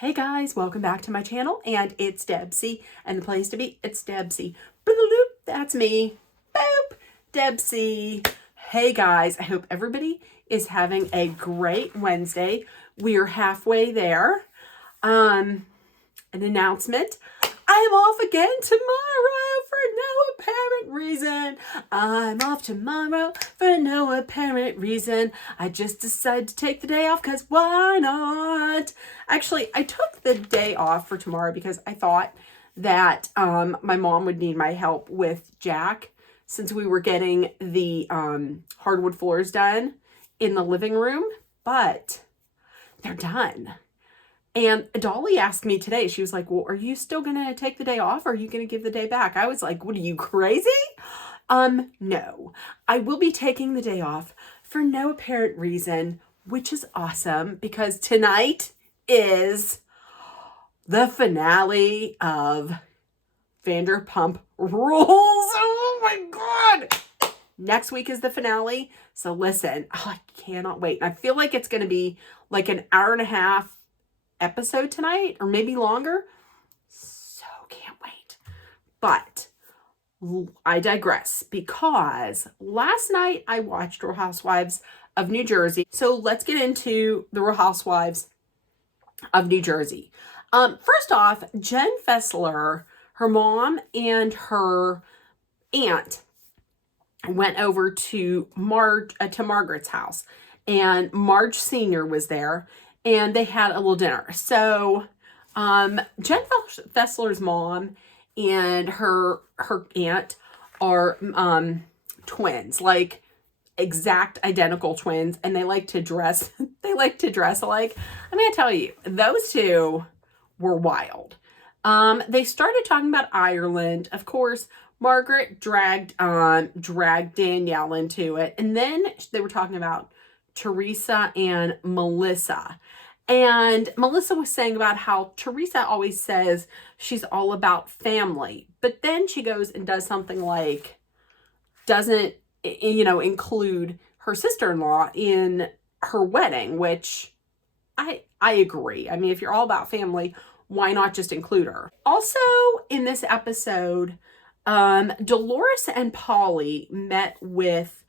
Hey guys, welcome back to my channel, and it's Debsy, and the place to be, it's Debsy. Bloop, that's me. Boop, Debsy. Hey guys, I hope everybody is having a great Wednesday. We are halfway there. An announcement. I am off again tomorrow for no apparent reason. I'm off tomorrow for no apparent reason. I just decided to take the day off because why not? Actually, I took the day off for tomorrow because I thought that my mom would need my help with Jack since we were getting the hardwood floors done in the living room, but they're done. And Dolly asked me today, she was like, well, are you still going to take the day off? Or are you going to give the day back? I was like, what are you, crazy? No, I will be taking the day off for no apparent reason, which is awesome because tonight is the finale of Vanderpump Rules. Oh my God. Next week is the finale. So listen, I cannot wait. I feel like it's going to be like an hour and a half episode tonight, or maybe longer. So can't wait. But I digress because last night I watched Real Housewives of New Jersey. So let's get into the Real Housewives of New Jersey. First off, Jen Fessler, her mom and her aunt went over to Margaret's house, and Marge Sr. was there. And they had a little dinner. So Jen Fessler's mom and her aunt are twins, like exact identical twins, and they like to dress alike. I'm gonna tell you, those two were wild. They started talking about Ireland. Of course, Margaret dragged Danielle into it, and then they were talking about Teresa and Melissa. And Melissa was saying about how Teresa always says she's all about family, but then she goes and does something like doesn't, include her sister-in-law in her wedding, which I agree. I mean, if you're all about family, why not just include her? Also in this episode, Dolores and Polly met with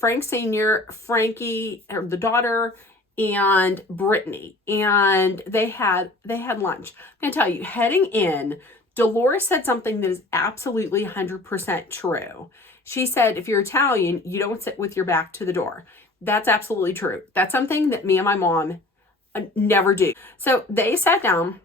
Frank Sr., Frankie, or the daughter, and Brittany, and they had lunch. I'm gonna tell you, heading in, Dolores said something that is absolutely 100% true. She said, if you're Italian, you don't sit with your back to the door. That's absolutely true. That's something that me and my mom never do. So they sat down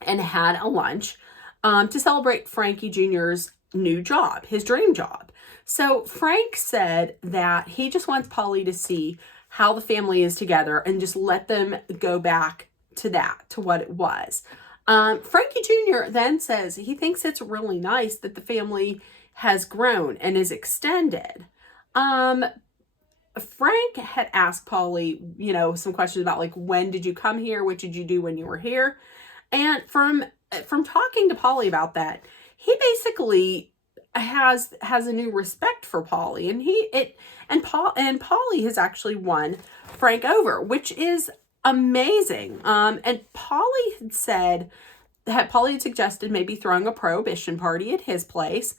and had a lunch to celebrate Frankie Jr.'s new job, his dream job. So Frank said that he just wants Polly to see how the family is together and just let them go back to what it was. Frankie Jr. then says he thinks it's really nice that the family has grown and is extended. Frank had asked Polly, some questions about like, when did you come here? What did you do when you were here? And from talking to Polly about that, he basically has a new respect for Polly, and Polly has actually won Frank over, which is amazing. And Polly had said that Polly had suggested maybe throwing a prohibition party at his place.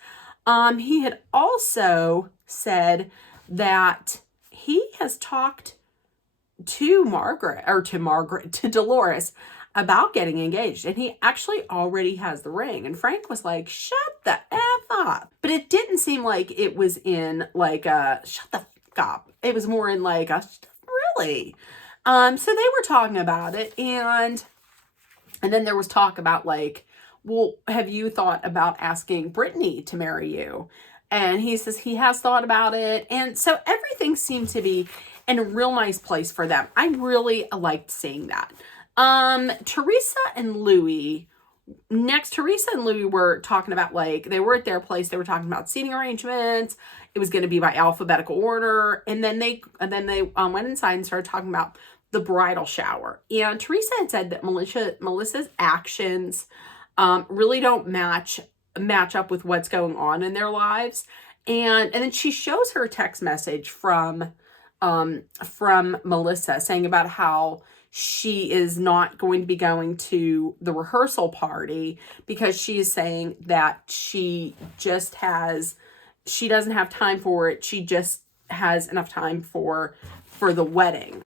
He had also said that he has talked to Dolores about getting engaged, and he actually already has the ring. And Frank was like, shut the F up. But it didn't seem like it was in like a shut the fuck up. It was more in like a really. So they were talking about it, and then there was talk about like, well, have you thought about asking Brittany to marry you? And he says he has thought about it. And so everything seemed to be in a real nice place for them. I really liked seeing that. Teresa and Louie were talking about, like, they were at their place. They were talking about seating arrangements. It was going to be by alphabetical order. And then they went inside and started talking about the bridal shower. And Teresa had said that Melissa's actions, really don't match up with what's going on in their lives. And then she shows her a text message from from Melissa saying about how she is not going to be going to the rehearsal party because she is saying that she doesn't have time for it. She just has enough time for the wedding.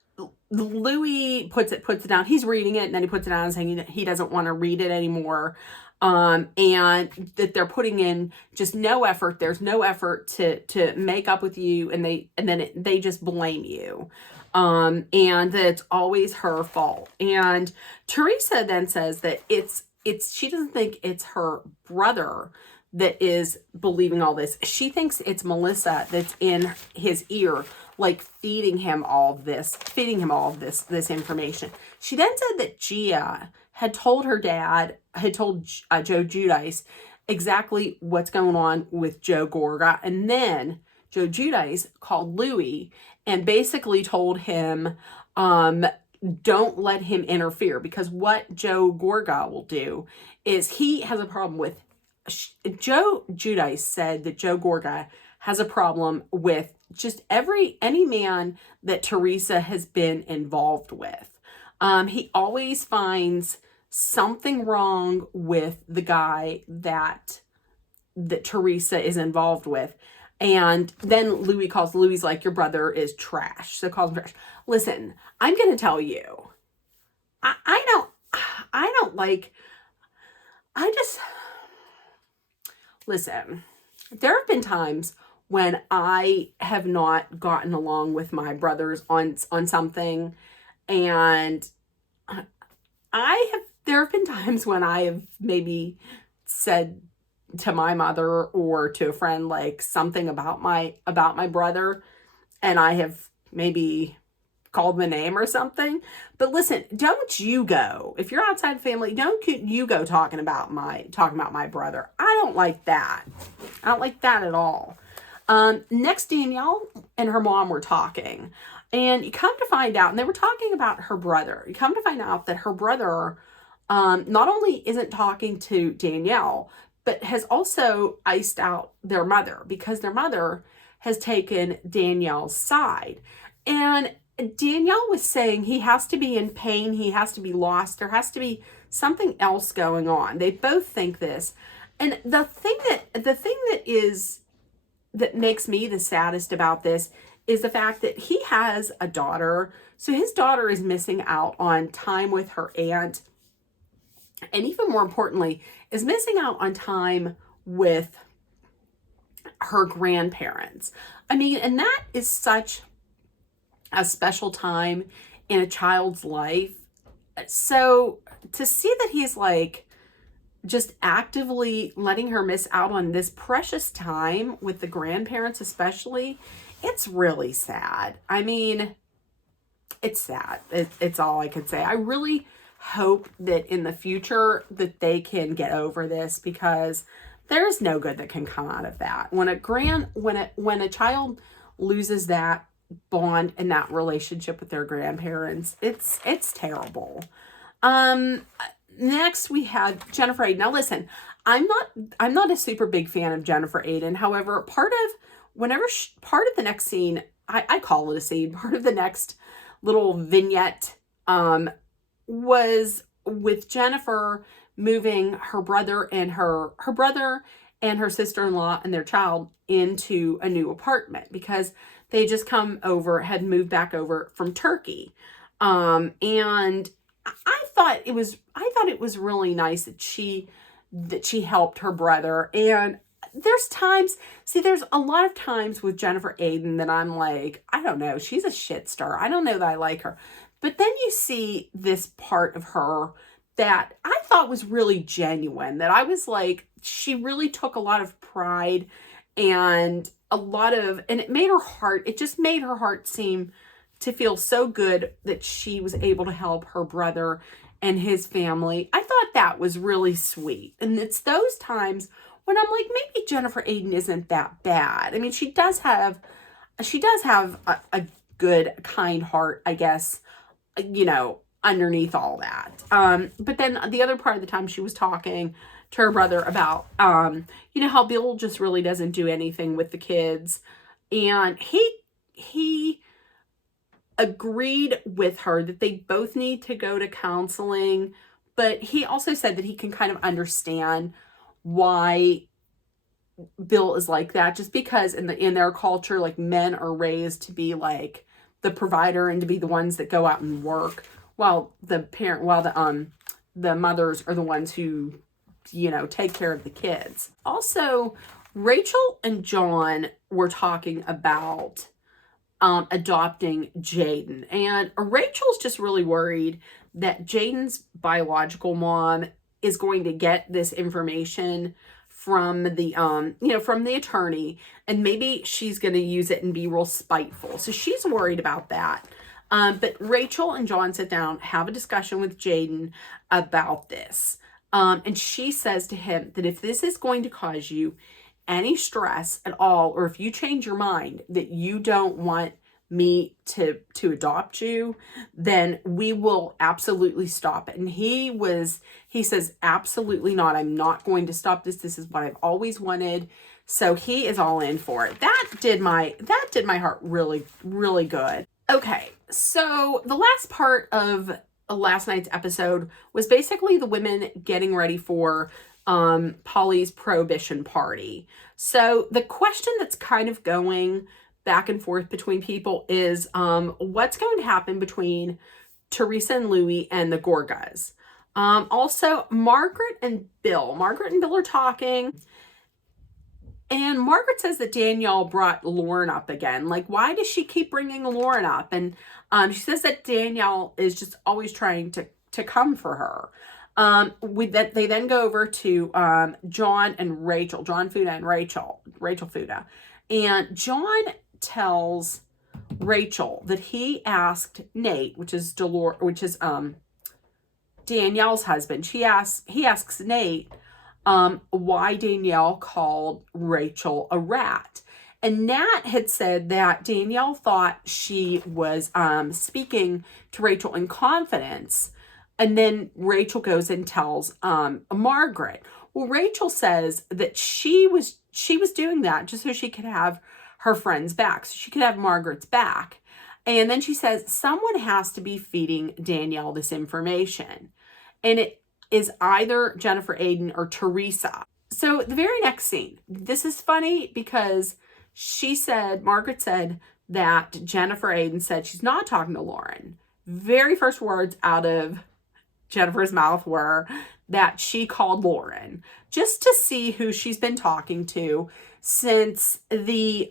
Louis puts it down. He's reading it and then he puts it down and saying he doesn't want to read it anymore. And that they're putting in just no effort. There's no effort to make up with you, and they just blame you. And that it's always her fault. And Teresa then says that she doesn't think it's her brother that is believing all this. She thinks it's Melissa that's in his ear, like feeding him all this information. She then said that Gia had told Joe Giudice exactly what's going on with Joe Gorga. And then Joe Giudice called Louis and basically told him, don't let him interfere, because what Joe Gorga will do is he has a problem with Joe Giudice said that Joe Gorga has a problem with just any man that Teresa has been involved with. He always finds something wrong with the guy that Teresa is involved with. And then Louis calls Louis like, your brother is trash. So calls him trash. Listen, I'm going to tell you, listen, there have been times when I have not gotten along with my brothers on something, and there have been times when I have maybe said to my mother or to a friend like something about my brother, and I have maybe called him a name or something. But listen, don't you go, if you're outside family, don't you go talking about my brother. I don't like that. I don't like that at all. Next, Danielle and her mom were talking, and you come to find out, and they were talking about her brother. You come to find out that her brother not only isn't talking to Danielle, but has also iced out their mother, because their mother has taken Danielle's side. And Danielle was saying he has to be in pain, he has to be lost, there has to be something else going on. They both think this. And the thing that makes me the saddest about this is the fact that he has a daughter. So his daughter is missing out on time with her aunt, and even more importantly, is missing out on time with her grandparents. I mean, and that is such a special time in a child's life. So to see that he's like just actively letting her miss out on this precious time with the grandparents especially, it's really sad. I mean, it's sad. It's all I could say. I really hope that in the future that they can get over this, because there's no good that can come out of that. When a child loses that bond and that relationship with their grandparents, it's terrible. Next we had Jennifer Aiden. Now listen, I'm not a super big fan of Jennifer Aiden. However, part of the next scene, I call it a scene, part of the next little vignette was with Jennifer moving her brother and her sister-in-law and their child into a new apartment, because they just had moved back over from Turkey. And I thought it was really nice that she helped her brother. And there's a lot of times with Jennifer Aiden that I'm like, I don't know, she's a shit star. I don't know that I like her. But then you see this part of her that I thought was really genuine, that I was like, she really took a lot of pride and it just made her heart seem to feel so good that she was able to help her brother and his family. I thought that was really sweet. And it's those times when I'm like, maybe Jennifer Aiden isn't that bad. I mean, she does have a good, kind heart, I guess, underneath all that. But then the other part of the time she was talking to her brother about, how Bill just really doesn't do anything with the kids. And he agreed with her that they both need to go to counseling, but he also said that he can kind of understand why Bill is like that, just because in their culture, like, men are raised to be like the provider and to be the ones that go out and work, while the mothers are the ones who, take care of the kids. Also, Rachel and John were talking about adopting Jaden, and Rachel's just really worried that Jaden's biological mom is going to get this information from the from the attorney, and maybe she's going to use it and be real spiteful. So she's worried about that. But Rachel and John sit down, have a discussion with Jaden about this. And she says to him that if this is going to cause you any stress at all, or if you change your mind that you don't want me to adopt you, then we will absolutely stop it. And he says, absolutely not. I'm not going to stop this. This is what I've always wanted. So he is all in for it. That did my heart really, really good. Okay, so the last part of last night's episode was basically the women getting ready for Polly's prohibition party. So the question that's kind of going back and forth between people is what's going to happen between Teresa and Louie and the Gorgas. Also, Margaret and Bill are talking. And Margaret says that Danielle brought Lauren up again. Like, why does she keep bringing Lauren up? And she says that Danielle is just always trying to come for her. They then go over to John Fuda and Rachel Fuda. And John tells Rachel that he asked Nate, which is Danielle's husband. He asks Nate why Danielle called Rachel a rat. And Nat had said that Danielle thought she was speaking to Rachel in confidence. And then Rachel goes and tells Margaret. Well, Rachel says that she was doing that just so she could have her friends back, so she could have Margaret's back. And then she says someone has to be feeding Danielle this information. And it is either Jennifer Aiden or Teresa. So the very next scene, this is funny because Margaret said that Jennifer Aiden said she's not talking to Lauren. Very first words out of Jennifer's mouth were that she called Lauren just to see who she's been talking to since the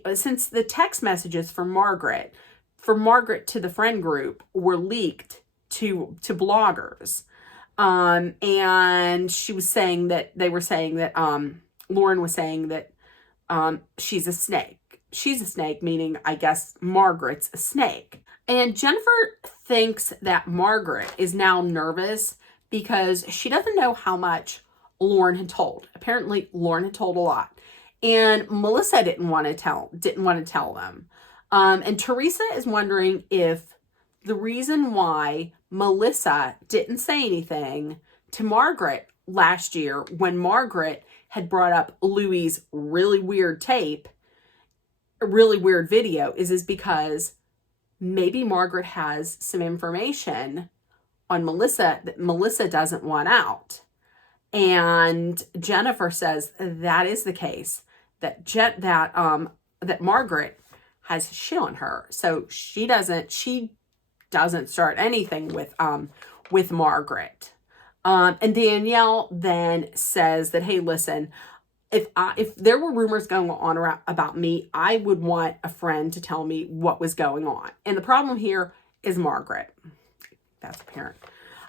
text messages from Margaret to the friend group were leaked to bloggers. And she was saying that Lauren was saying that she's a snake. She's a snake, meaning, I guess, Margaret's a snake. And Jennifer thinks that Margaret is now nervous because she doesn't know how much Lauren had told. Apparently, Lauren had told a lot. And Melissa didn't want to tell them. And Teresa is wondering if the reason why Melissa didn't say anything to Margaret last year when Margaret had brought up Louie's really weird video is because maybe Margaret has some information on Melissa that Melissa doesn't want out. And Jennifer says that is the case, that Margaret has shit on her. So she doesn't start anything with Margaret. And Danielle then says that, hey, listen, if there were rumors going on about me, I would want a friend to tell me what was going on. And the problem here is Margaret. That's apparent.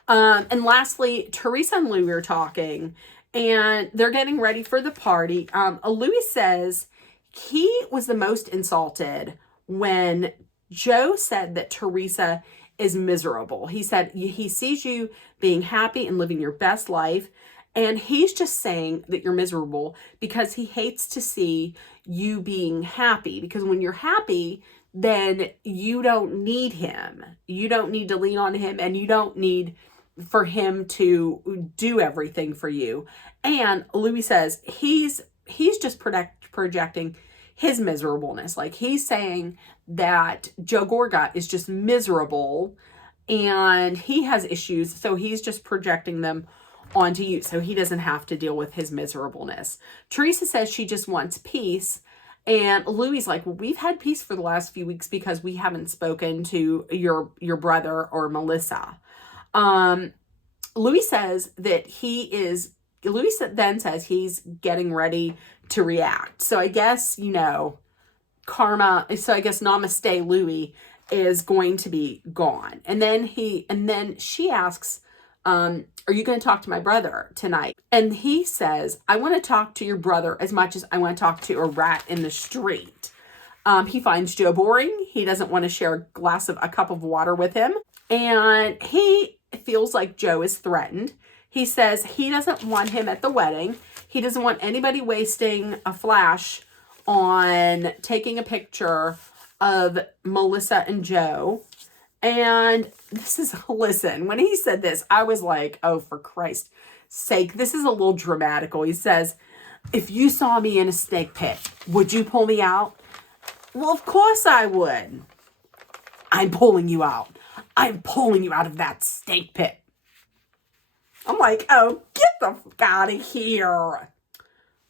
And lastly, Teresa and Louie are talking, and they're getting ready for the party. Louie says he was the most insulted when Joe said that Teresa is miserable. He said he sees you being happy and living your best life, and he's just saying that you're miserable because he hates to see you being happy, because when you're happy, then you don't need him. You don't need to lean on him, and you don't need for him to do everything for you. And Louie says he's just projecting his miserableness. Like, he's saying that Joe Gorga is just miserable and he has issues, so he's just projecting them onto you so he doesn't have to deal with his miserableness. Teresa says she just wants peace. And Louie's like, well, we've had peace for the last few weeks because we haven't spoken to your brother or Melissa. Louis says that Louis then says he's getting ready to react. So I guess, karma. So I guess namaste Louis is going to be gone. And then she asks, are you going to talk to my brother tonight? And he says, I want to talk to your brother as much as I want to talk to a rat in the street. He finds Joe boring. He doesn't want to share a cup of water with him. And he feels like Joe is threatened. He says he doesn't want him at the wedding. He doesn't want anybody wasting a flash on taking a picture of Melissa and Joe. And listen, when he said this, I was like, oh, for Christ's sake, this is a little dramatical. He says, if you saw me in a snake pit, would you pull me out? Well, of course I would. I'm pulling you out. I'm pulling you out of that snake pit. I'm like, oh, get the fuck out of here.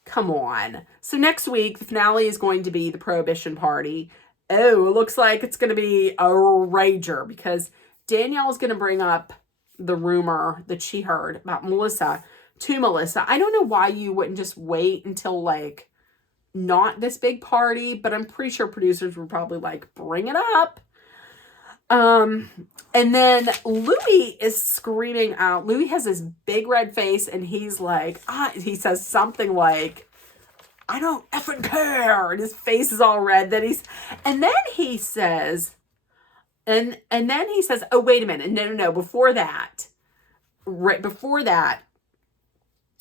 Come on. So next week, the finale is going to be the Prohibition Party. Oh, it looks like it's going to be a rager because Danielle is going to bring up the rumor that she heard about Melissa to Melissa. I don't know why you wouldn't just wait until not this big party, but I'm pretty sure producers would probably bring it up. And then Louis is screaming out. Louis has this big red face and he's like, he says something like, I don't effing care. And his face is all red. And then he says, oh, wait a minute. No. Before that,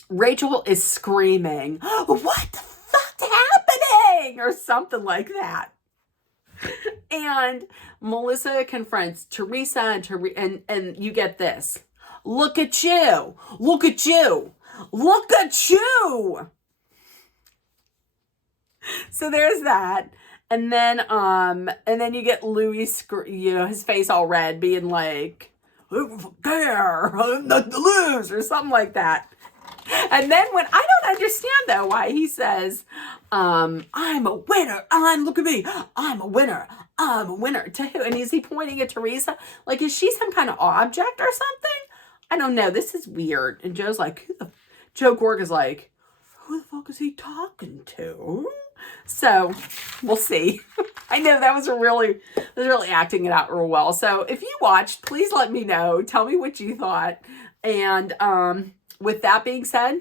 Rachel is screaming, what the fuck's happening? Or something like that. And Melissa confronts Teresa and you get this. Look at you. Look at you. Look at you. So there's that. And then you get Louis, his face all red, being like, I don't care, I have nothing to lose, or something like that. And then when I don't understand though why he says, I'm a winner. Look at me. I'm a winner. I'm a winner. To who? And is he pointing at Teresa? Is she some kind of object or something? I don't know. This is weird. And Joe's like, Joe Gorga's like, who the fuck is he talking to? So we'll see. I know that was really acting it out real well. So if you watched, please let me know. Tell me what you thought. And with that being said,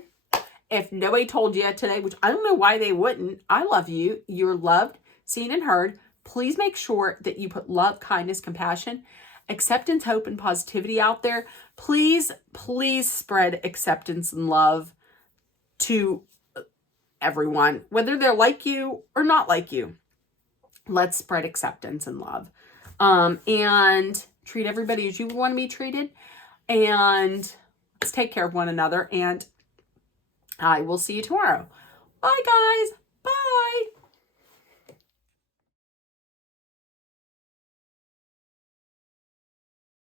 if nobody told you today, which I don't know why they wouldn't, I love you. You're loved, seen, and heard. Please make sure that you put love, kindness, compassion, acceptance, hope, and positivity out there. Please, please spread acceptance and love to everyone, whether they're like you or not like you. Let's spread acceptance and love. And treat everybody as you would want to be treated. And let's take care of one another. And I will see you tomorrow. Bye, guys.